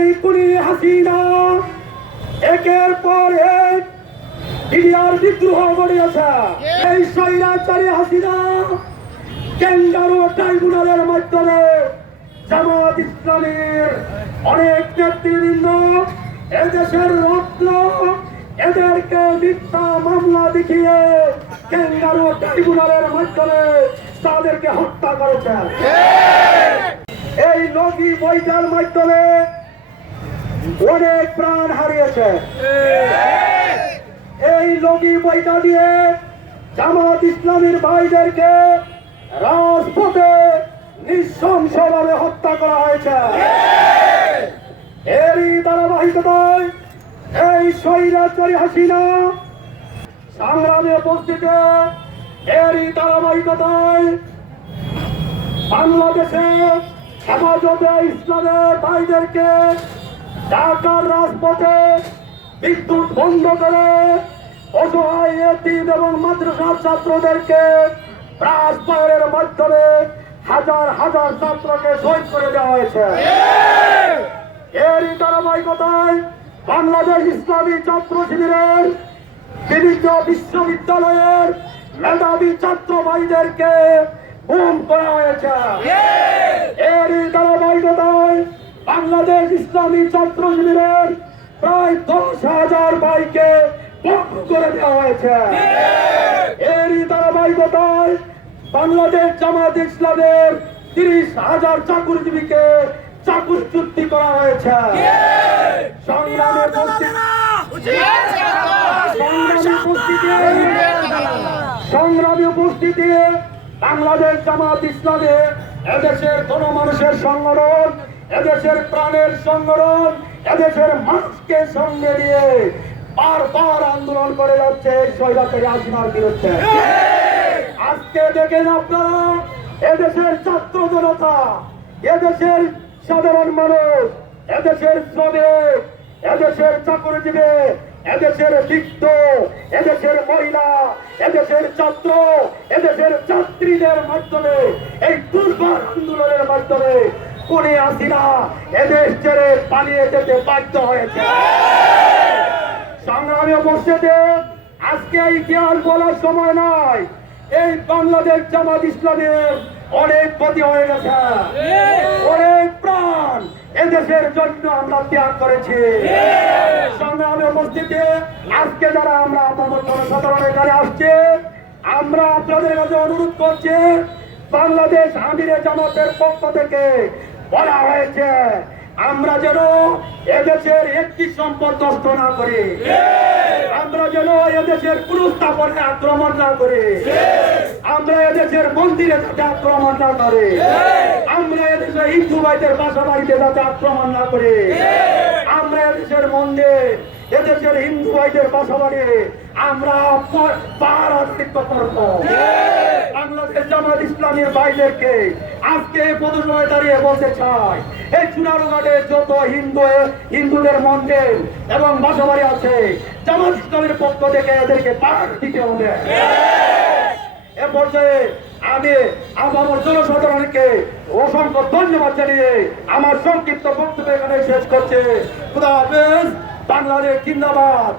এই খুনি হাসিনা একের পর এক ইন্ডিয়ার বিদ্রোহ গড়িয়েছে। এই স্বৈরাচারী হাসিনা ক্যাঙ্গারু ট্রাইব্যুনালের মাধ্যমে জামাত ইসলামের অনেক নেতৃবৃন্দ, এদেশের রত্ন, এদেরকে মিথ্যা মামলা দেখিয়ে ক্যাঙ্গারু ট্রাইব্যুনালের মাধ্যমে তাদেরকে হত্যা করেছে। এই লগি বইটার মাধ্যমে অনেক প্রাণ হারিয়েছে। এই লগি বইটা দিয়ে জামাত ইসলামের ভাইদেরকে রাজপথে নৃশংসভাবে হত্যা করা হয়েছে। এরই ধারাবাহিকতায় এই স্বৈরাচারী হাসিনা সংগ্রামে উপস্থিত, এরই ধারাবাহিকতায় বাংলাদেশে হেফাজতে ইসলামের ভাইদেরকে ঢাকার রাজপথে বিদ্যুৎ বন্ধ করে অসহায় এতিম এবং মাদ্রাসার ছাত্রদেরকে রাজপথের মাধ্যমে হাজার হাজার ছাত্রকে শহীদ করে দেওয়া হয়েছে। এরই ধারাবাহিকতায় বাংলাদেশ ইসলামী ছাত্র শিবিরের বিভিন্ন বিশ্ববিদ্যালয়ের মেধাবী ছাত্র ভাইদেরকে গুম করা হয়েছে। এরই ধারাবাহিকতায় বাংলাদেশ ইসলামী ছাত্র শিবিরের প্রায় 10,000 ভাইকে বন্ধ করে দেওয়া হয়েছে। এরই ধারাবাহিকতায় বাংলাদেশ জামাত ইসলামের 30,000 চাকরিজীবীকে চাকরিচ্যুতি করা হয়েছে। সংগ্রামী উপস্থিতি বাংলাদেশ জামাত ইসলামে এদেশের গণমানুষের সংগঠন, এদেশের প্রাণের সংগঠন, এদেশের মানুষকে সঙ্গে নিয়ে বারবার আন্দোলন করে যাচ্ছে স্বৈরাচারী হাসিনার বিরুদ্ধে। আজকে দেখেন আপনারা, এদেশের ছাত্র জনতা, এদেশের সাধারণ মানুষ, এদেশের শ্রমিক, এদেশের চাকরিজীবী, এদেশের বৃদ্ধ, এদেশের মহিলা, এদেশের ছাত্র, এদেশের ছাত্রীদের মাধ্যমে এই দুর্বার আন্দোলনের মাধ্যমে খুনি হাসিনা এদেশ ছেড়ে পালিয়ে যেতে বাধ্য হয়েছে। সংগ্রামী উপস্থিতি, আজকে ইতিহাস বলার সময় নয়। এই বাংলাদেশ জামাত ইসলামের অনেক ক্ষতি হয়ে গেছে, অনেক প্রাণ এদেশের জন্য আমরা ত্যাগ করেছি। সংগ্রামী উপস্থিতি, আজকে যারা আমরা আপনাদের জনসাধারণ এখানে আসছে, আমরা আপনাদের কাছে অনুরোধ করছি, বাংলাদেশ আমিরে জামাতের পক্ষ থেকে বলা হয়েছে আমরা যেন এদেশের একটি সম্পদ নষ্ট না করি, আমরা যেন এদেশের কোন স্থাপনে আক্রমণ না করি, আমরা এদেশের মন্দিরে যাতে আক্রমণ না করি, আমরা এদেশের হিন্দু ভাইদের বাসা বাড়িতে যাতে আক্রমণ না করি, আমরা এদেশের মন্দির, এদেশের হিন্দু ভাইদের বাসা বাড়ি আমরা পাহারাদারিত্ব করব। বাংলাদেশ জামাত ইসলামের ভাইদেরকে আজকে পদসভায় দাঁড়িয়ে বলতে চাই, এই চুনারুঘাটে যত হিন্দুদের মন্দির এবং বাসাবাড়ি আছে, জামাত ইসলামের পক্ষ থেকে এদেরকে পাহাড় দিতে হবে। এ পর্যায়ে আমি আমার জনসাধারণকে অসংখ্য ধন্যবাদ জানিয়ে আমার সংক্ষিপ্ত বক্তব্য এখানে শেষ করছি। খুদা হাফেজ। বাংলাদেশ জিন্দাবাদ।